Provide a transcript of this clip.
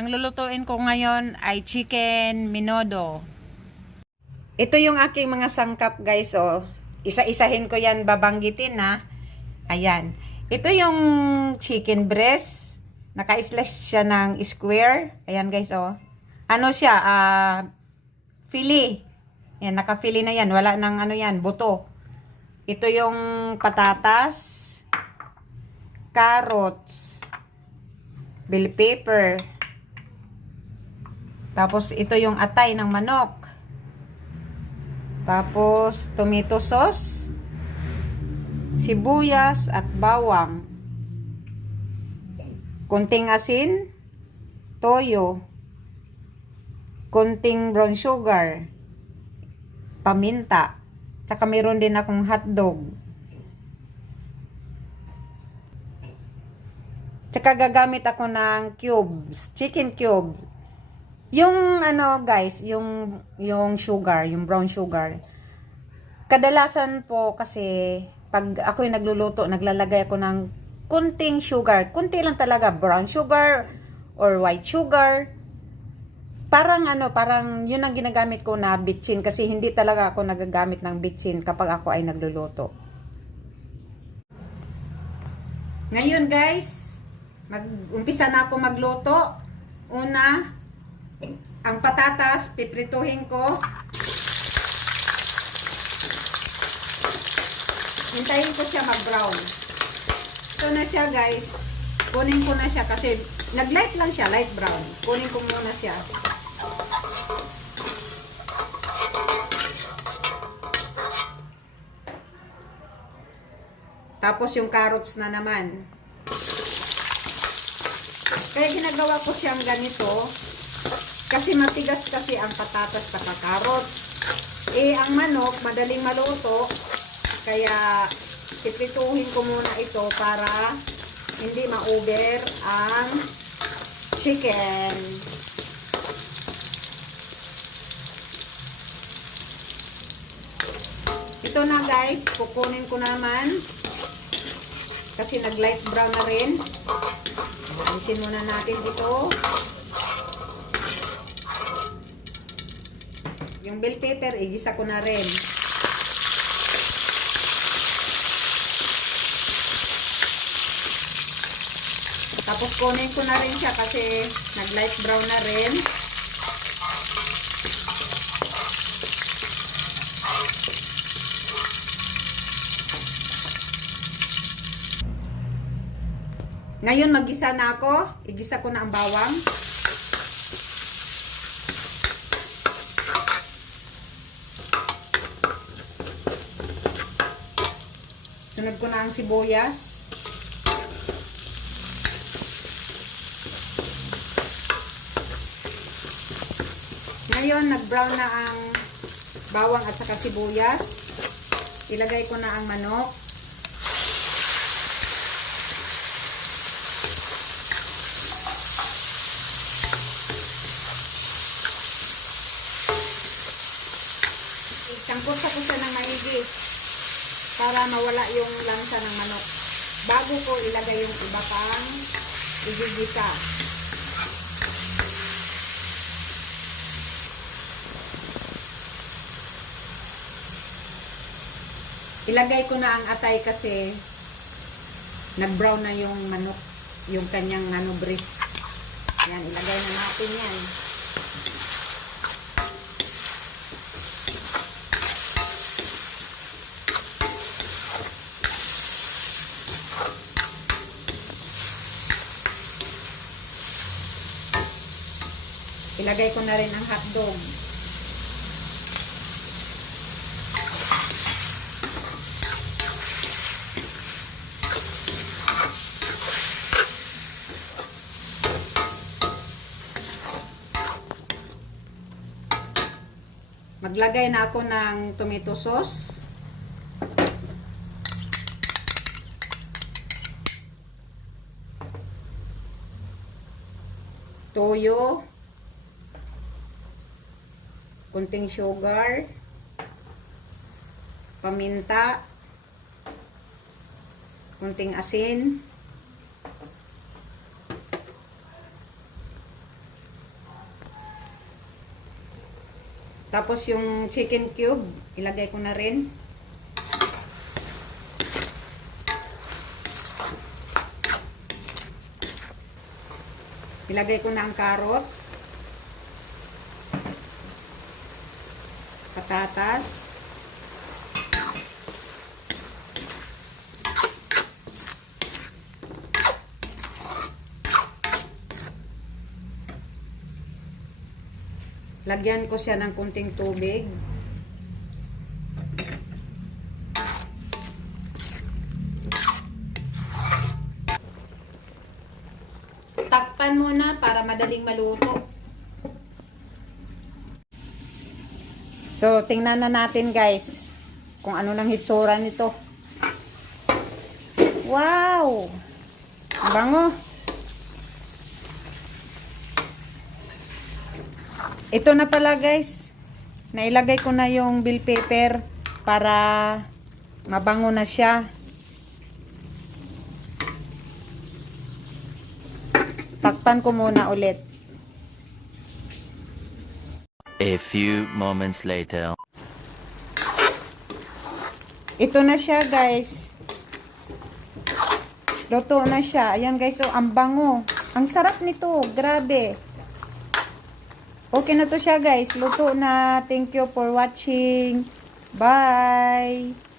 Ang lulutuin ko ngayon ay chicken minodo. Ito yung aking mga sangkap guys, oh. Isa-isahin ko yan, babanggitin na. Ayan. Ito yung chicken breast. Naka-slice siya ng square. Ayan guys, oh. Ano siya? Fili. Yan, naka-fili na yan. Wala nang ano yan, buto. Ito yung patatas, carrots, bell pepper. Tapos ito yung atay ng manok. Tapos tomato sauce, sibuyas at bawang. Kunting asin, toyo, kunting brown sugar, paminta. Tsaka meron din akong hotdog. Tsaka gagamit ako ng cubes, chicken cube. Yung ano guys, yung sugar, yung brown sugar. Kadalasan po kasi pag ako yung nagluluto, naglalagay ako ng kunting sugar. Kunti lang talaga, brown sugar or white sugar. Parang parang yun ang ginagamit ko na bitchin kasi hindi talaga ako nagagamit ng bitchin kapag ako ay nagluluto. Ngayon guys, umpisa na ako magluto. Una, ang patatas, piprituhin ko. Hintayin ko siya mag-brown. Ito na siya guys. Kunin ko na siya kasi nag-light lang siya, light brown. Kunin ko muna siya. Tapos yung carrots na naman. Kaya ginagawa ko siyang ganito kasi matigas kasi ang patatas sa carrots. Ang manok madaling maluto kaya iprituhin ko muna ito para hindi ma-over ang chicken. Ito na guys, kukunin ko naman kasi nag-light brown na rin. Alisin muna natin ito. Yung bell pepper, igisa ko na rin. Tapos kunin ko na rin siya kasi nag-light brown na rin. Ngayon mag-gisa na ako. Igisa ko na ang bawang. Sunod ko na ang sibuyas. Ngayon nag-brown na ang bawang at saka sibuyas. Ilagay ko na ang manok. Sangkot ko siya ng maigi para mawala yung lansa ng manok bago ko ilagay yung iba pang igigisa. Ilagay ko na ang atay kasi nag-brown na yung manok, yung kanyang breast. Yan, ilagay na natin yan. Ilagay ko na rin ang hotdog. Maglagay na ako ng tomato sauce. Toyo. Kunting sugar, paminta, kunting asin, Tapos yung chicken cube, ilagay ko na rin. Ilagay ko na ang carrots, patatas, lagyan ko siya ng kunting tubig. Takpan muna para madaling maluto. So, tingnan na natin guys kung ano nang hitsura nito. Wow! Bango! Ito na pala guys. Nailagay ko na yung bell pepper para mabango na siya. Takpan ko muna ulit. A few moments later. Ito na siya guys. Luto na siya. Ayan guys, oh, ang bango. Ang sarap nito. Grabe. Okay na to siya guys. Luto na. Thank you for watching. Bye.